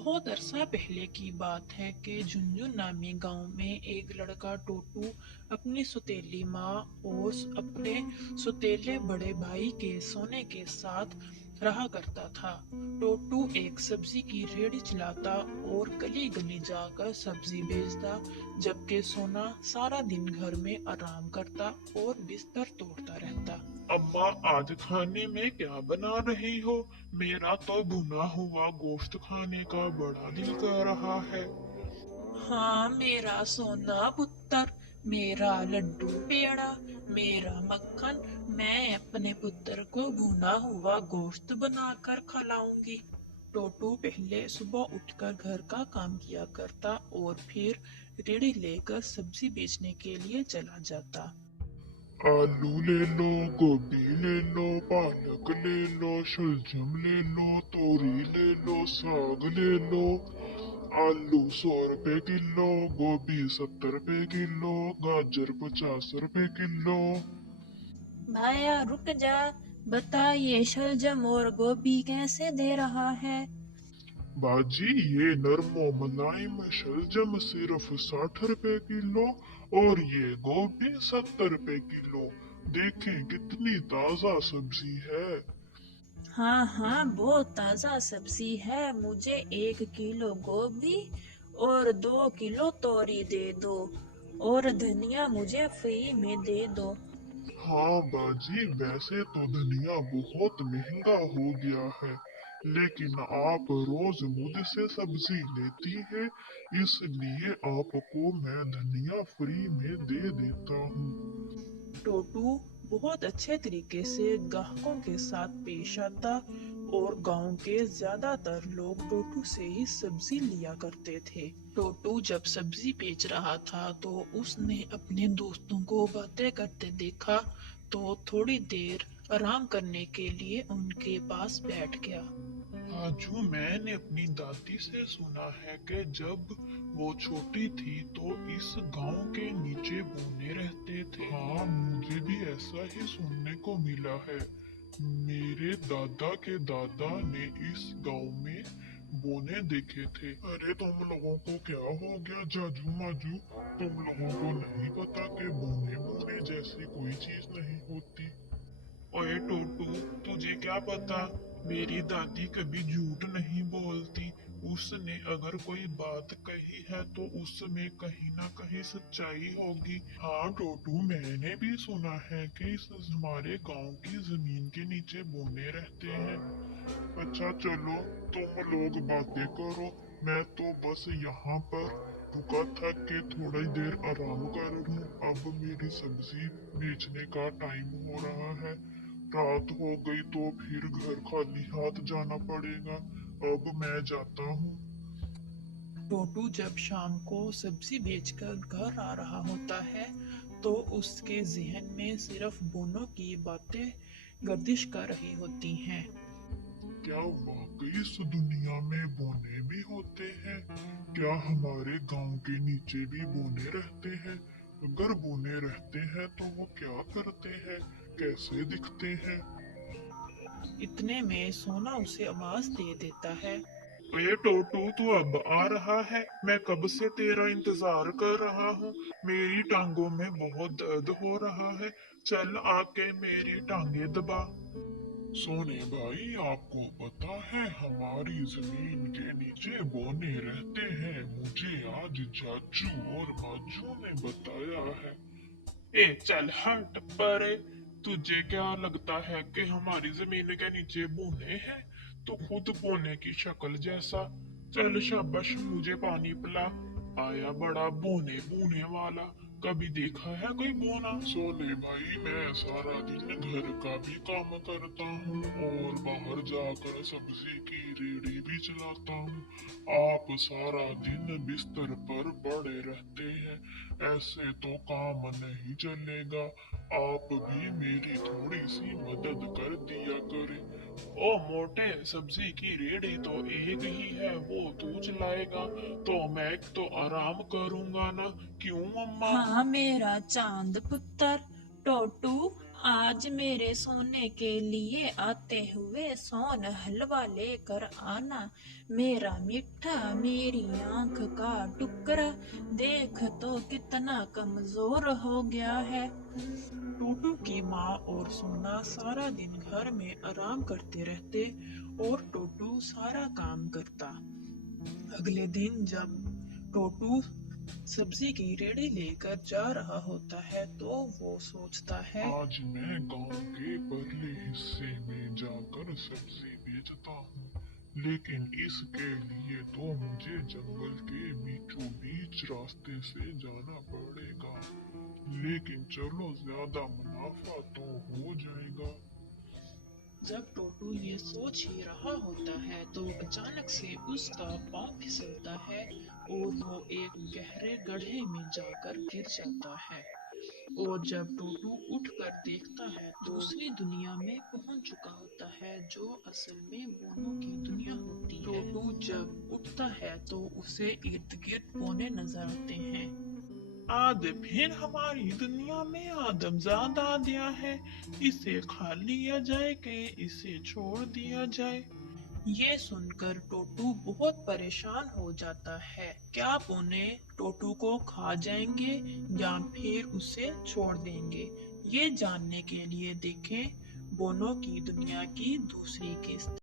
बहुत अरसा पहले की बात है कि झुनझुन नामी गांव में एक लड़का टोटू अपनी सौतेली माँ और अपने सौतेले बड़े भाई के सोने के साथ रहा करता था। टोटू एक सब्जी की रेहड़ी चलाता और गली गली जाकर सब्जी बेचता, जबकि सोना सारा दिन घर में आराम करता और बिस्तर तोड़ता रहता। अम्मा, आज खाने में क्या बना रही हो? मेरा तो भुना हुआ गोश्त खाने का बड़ा दिल कर रहा है। हाँ मेरा सोना पुत्र, मेरा लड्डू पेड़ा, मेरा मक्खन, मैं अपने पुत्र को भुना हुआ गोश्त बनाकर खिलाऊंगी। टोटू पहले सुबह उठकर घर का काम किया करता और फिर रेड़ी लेकर सब्जी बेचने के लिए चला जाता। आलू ले लो, गोभी ले लो, पालक ले लो, शलजम ले लो, तोरी ले लो, साग ले लो। आलू 100 रुपए किलो, गोभी 70 रुपए किलो, गाजर 50 रुपए किलो। भाया रुक जा, बता ये शलजम और गोभी कैसे दे रहा है? बाजी, ये नरमो मुलायम शलजम सिर्फ 60 रुपए किलो और ये गोभी 70 रुपए किलो। देखें कितनी ताजा सब्जी है। हाँ हाँ, बहुत ताजा सब्जी है। मुझे 1 किलो गोभी और 2 किलो तोरी दे दो, और धनिया मुझे फ्री में दे दो। हाँ बाजी, वैसे तो धनिया बहुत महंगा हो गया है, लेकिन आप रोज मुझसे सब्जी लेती है, इसलिए आपको मैं धनिया फ्री में दे देता हूँ। टोटू बहुत अच्छे तरीके से ग्राहकों के साथ पेश आता और गांव के ज्यादातर लोग टोटू से ही सब्जी लिया करते थे। टोटू जब सब्जी बेच रहा था तो उसने अपने दोस्तों को बातें करते देखा, तो थोड़ी देर आराम करने के लिए उनके पास बैठ गया। आजू, मैंने अपनी दादी से सुना है कि जब वो छोटी थी तो इस गांव के नीचे बोने रहते थे। हाँ, मुझे भी ऐसा ही सुनने को मिला है। मेरे दादा के दादा ने इस गांव में बोने देखे थे। अरे तुम लोगों को क्या हो गया जाजू माजू? तुम लोगों को नहीं पता कि बोने बोने जैसी कोई चीज नहीं होती? ओए टोटू, तुझे क्या पता? मेरी दादी कभी झूठ नहीं बोलती। उसने अगर कोई बात कही है तो उसमें कहीं ना कहीं सच्चाई होगी। हाँ टोटू, मैंने भी सुना है कि इस हमारे गांव की जमीन के नीचे बोने रहते हैं। अच्छा चलो, तुम लोग बातें करो। मैं तो बस यहाँ पर रुका था कि थोड़ी देर आराम कर लूं। अब मेरी सब्जी बेचने का टाइम हो रहा है। रात हो गई तो फिर घर खाली हाथ जाना पड़ेगा। अब मैं जाता हूँ। टोटू जब शाम को सब्जी बेचकर घर आ रहा होता है तो उसके जहन में सिर्फ बोनों की बातें गर्दिश कर रही होती हैं। क्या वाकई इस दुनिया में बोने भी होते हैं? क्या हमारे गांव के नीचे भी बोने रहते हैं? अगर बोने रहते हैं तो वो क्या करते हैं? कैसे दिखते हैं? इतने में सोना उसे आवाज दे देता है। अरे टोटू, तू अब आ रहा है? मैं कब से तेरा इंतजार कर रहा हूँ। मेरी टांगों में बहुत दर्द हो रहा है। चल आके मेरी टांगे दबा। सोने भाई, आपको पता है हमारी जमीन के नीचे बोने रहते हैं? मुझे आज चाचू और माजू ने बताया है। ए चल हट परे। तुझे क्या लगता है कि हमारी जमीन के नीचे बोने हैं? तो खुद बोने की शक्ल जैसा। चल शाबाश, मुझे पानी पिला। आया बड़ा बोने बोने वाला। कभी देखा है कोई बोना? सोने भाई, मैं सारा दिन घर का भी काम करता हूँ और बाहर जाकर सब्जी की रेहड़ी भी चलाता हूँ। आप सारा दिन बिस्तर पर पड़े रहते हैं, ऐसे तो काम नहीं चलेगा। आप भी मेरी थोड़ी सी मदद कर दिया करें। ओ मोटे, सब्जी की रेहड़ी तो एक ही है, वो तू चलाएगा तो मैं तो आराम करूंगा ना। क्यों अम्मा? हाँ मेरा चांद पुत्र टोटू, आज मेरे सोने के लिए आते हुए सोन हलवा लेकर आना। मेरा मिठा, मेरी आंख का टुकड़ा, देख तो कितना कमजोर हो गया है। टोटू की माँ और सोना सारा दिन घर में आराम करते रहते और टोटू सारा काम करता। अगले दिन जब टोटू सब्जी की रेडी लेकर जा रहा होता है तो वो सोचता है, आज मैं गांव के परले हिस्से में जाकर सब्जी बेचता हूँ, लेकिन इसके लिए तो मुझे जंगल के बीचों बीच रास्ते से जाना पड़ेगा। लेकिन चलो, ज्यादा मुनाफा तो हो जाएगा। जब टोटू ये सोच ही रहा होता है तो अचानक से उसका पाँव फिसलता है और वो एक गहरे गड्ढे में जाकर गिर जाता है। और जब टोटू उठकर देखता है तो दूसरी दुनिया में पहुंच चुका होता है, जो असल में बोनो की दुनिया होती है। टोटू जब उठता है तो उसे इर्द गिर्द बोने नजर आते हैं। आज फिर हमारी दुनिया में आदमजाद आ गया है। इसे खा लिया जाए कि इसे छोड़ दिया जाए। ये सुनकर टोटू बहुत परेशान हो जाता है। क्या बोने टोटू को खा जाएंगे या फिर उसे छोड़ देंगे? ये जानने के लिए देखें बोनो की दुनिया की दूसरी किस्त।